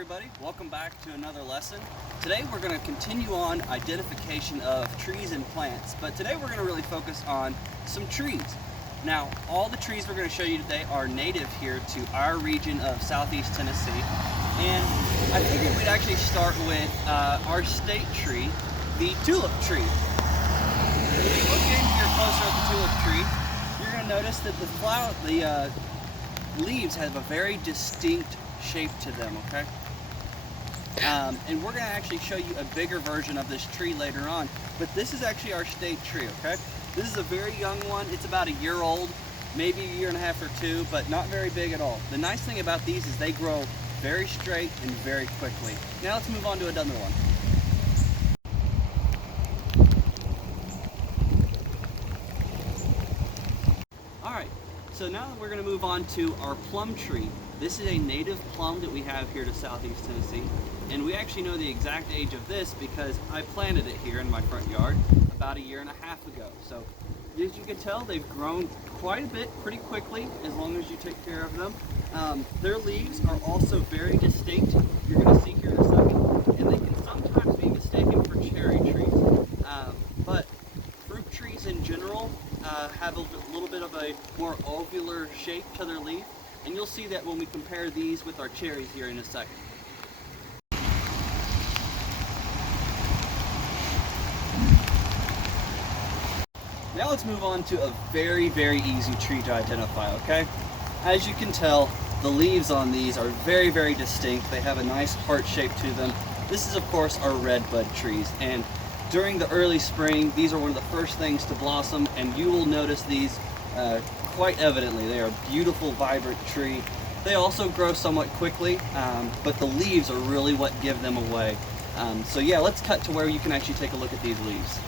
everybody, welcome back to another lesson. Today we're going to continue on identification of trees and plants, but today we're going to really focus on some trees. Now, all the trees we're going to show you today are native here to our region of southeast Tennessee, and I figured we'd actually start with our state tree, the tulip tree. If you look in here closer at the tulip tree, you're going to notice that the leaves have a very distinct shape to them, okay? And we're going to actually show you a bigger version of this tree later on, but this is actually our state tree, okay? This is a very young one. It's about a year old, maybe a year and a half or two, but not very big at all. The nice thing about these is they grow very straight and very quickly. Now let's move on to another one. Alright, so now we're going to move on to our plum tree. This is a native plum that we have here to southeast Tennessee, and we actually know the exact age of this because I planted it here in my front yard about a year and a half ago. So as you can tell, they've grown quite a bit pretty quickly as long as you take care of them. Their leaves are also very distinct. You're going to see here in a second, and they can sometimes be mistaken for cherry trees. But fruit trees in general have a little bit of a more ovular shape to their leaf. And you'll see that when we compare these with our cherries here in a second. Now let's move on to a very, very easy tree to identify, okay? As you can tell, the leaves on these are very, very distinct. They have a nice heart shape to them. This is, of course, our redbud trees. And during the early spring, these are one of the first things to blossom, and you will notice these quite evidently. They are a beautiful, vibrant tree. They also grow somewhat quickly, but the leaves are really what give them away. So yeah, let's cut to where you can actually take a look at these leaves.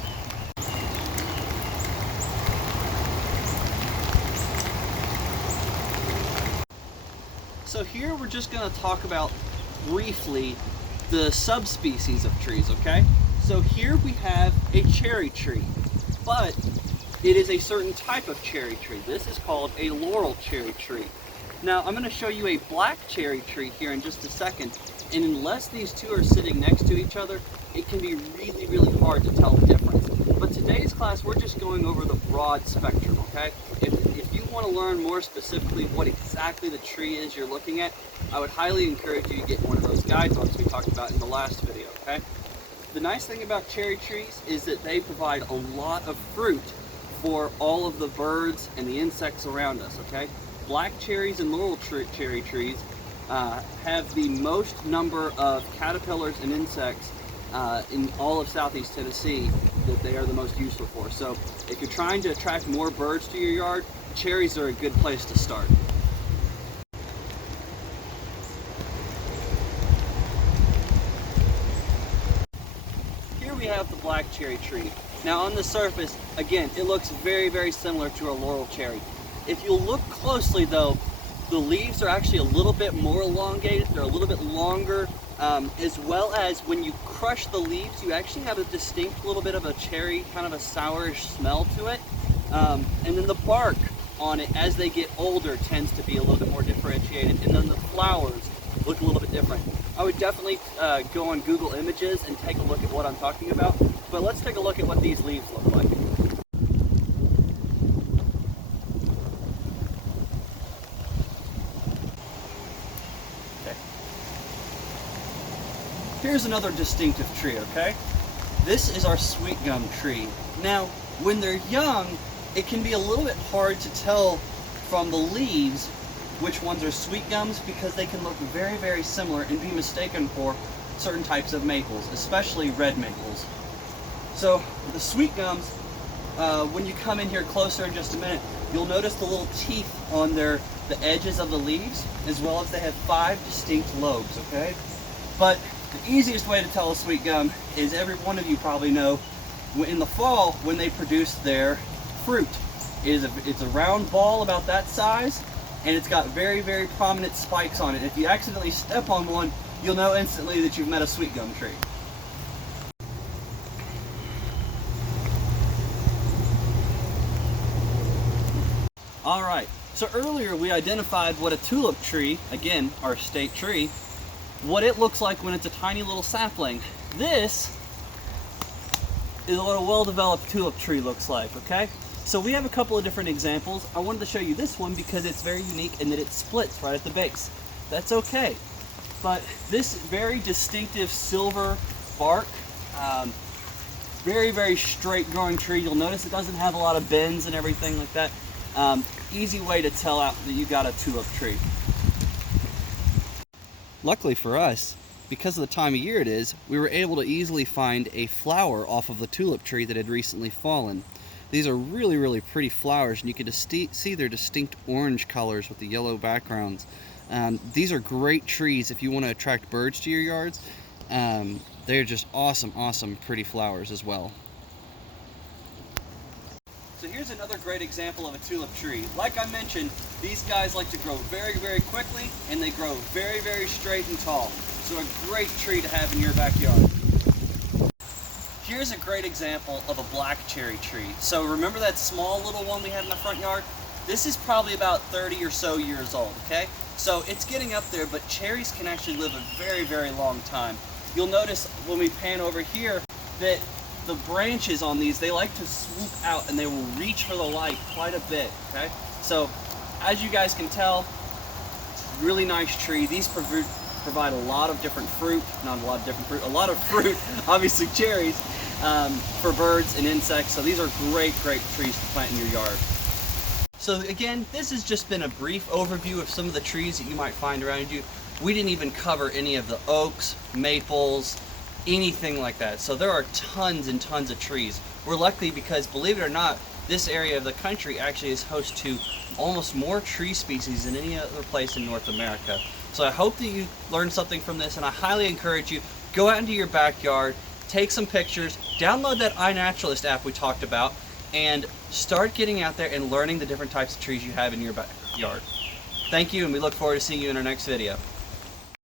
So here we're just going to talk about briefly the subspecies of trees, okay? So here we have a cherry tree, but it is a certain type of cherry tree. This is called a laurel cherry tree. Now I'm going to show you a black cherry tree here in just a second, and unless these two are sitting next to each other, it can be really, really hard to tell the difference. But today's class, we're just going over the broad spectrum, okay? If you want to learn more specifically what exactly the tree is you're looking at, I would highly encourage you to get one of those guide books we talked about in the last video, okay? The nice thing about cherry trees is that they provide a lot of fruit for all of the birds and the insects around us, okay? Black cherries and laurel cherry trees have the most number of caterpillars and insects in all of southeast Tennessee that they are the most useful for. So if you're trying to attract more birds to your yard, cherries are a good place to start. Here we have the black cherry tree. Now on the surface, again, it looks very, very similar to a laurel cherry. If you look closely though, the leaves are actually a little bit more elongated, they're a little bit longer, as well as when you crush the leaves, you actually have a distinct little bit of a cherry, kind of a sourish smell to it. And then the bark on it, as they get older, tends to be a little bit more differentiated, and then the flowers look a little bit different. I would definitely go on Google Images and take a look at what I'm talking about. But let's take a look at what these leaves look like. Okay. Here's another distinctive tree, okay? This is our sweet gum tree. Now, when they're young, it can be a little bit hard to tell from the leaves which ones are sweet gums because they can look very, very similar and be mistaken for certain types of maples, especially red maples. So the sweet gums, when you come in here closer in just a minute, you'll notice the little teeth on the edges of the leaves, as well as they have 5 distinct lobes, okay? But the easiest way to tell a sweet gum is, every one of you probably know, in the fall when they produce their fruit. It's a round ball about that size, and it's got very, very prominent spikes on it. If you accidentally step on one, you'll know instantly that you've met a sweet gum tree. Alright, so earlier we identified what a tulip tree, again, our state tree, what it looks like when it's a tiny little sapling. This is what a well-developed tulip tree looks like, okay? So we have a couple of different examples. I wanted to show you this one because it's very unique in that it splits right at the base. That's okay. But this very distinctive silver bark, very, very straight growing tree. You'll notice it doesn't have a lot of bends and everything like that. Easy way to tell out that you got a tulip tree. Luckily for us, because of the time of year it is, we were able to easily find a flower off of the tulip tree that had recently fallen. These are really, really pretty flowers, and you can see their distinct orange colors with the yellow backgrounds. These are great trees if you want to attract birds to your yards. They're just awesome, awesome, pretty flowers as well. So here's another great example of a tulip tree. Like I mentioned, these guys like to grow very, very quickly, and they grow very, very straight and tall. So a great tree to have in your backyard. Here's a great example of a black cherry tree. So remember that small little one we had in the front yard? This is probably about 30 or so years old, okay? So it's getting up there, but cherries can actually live a very, very long time. You'll notice when we pan over here that the branches on these, they like to swoop out and they will reach for the light quite a bit, okay? So as you guys can tell, really nice tree. These provide a lot of different fruit, not a lot of different fruit, a lot of fruit, obviously cherries, for birds and insects. So these are great, great trees to plant in your yard. So again, this has just been a brief overview of some of the trees that you might find around you. We didn't even cover any of the oaks, maples, anything like that. So there are tons and tons of trees. We're lucky because, believe it or not, this area of the country actually is host to almost more tree species than any other place in North America. So I hope that you learned something from this, and I highly encourage you, go out into your backyard, take some pictures, download that iNaturalist app we talked about, and start getting out there and learning the different types of trees you have in your backyard. Thank you, and we look forward to seeing you in our next video.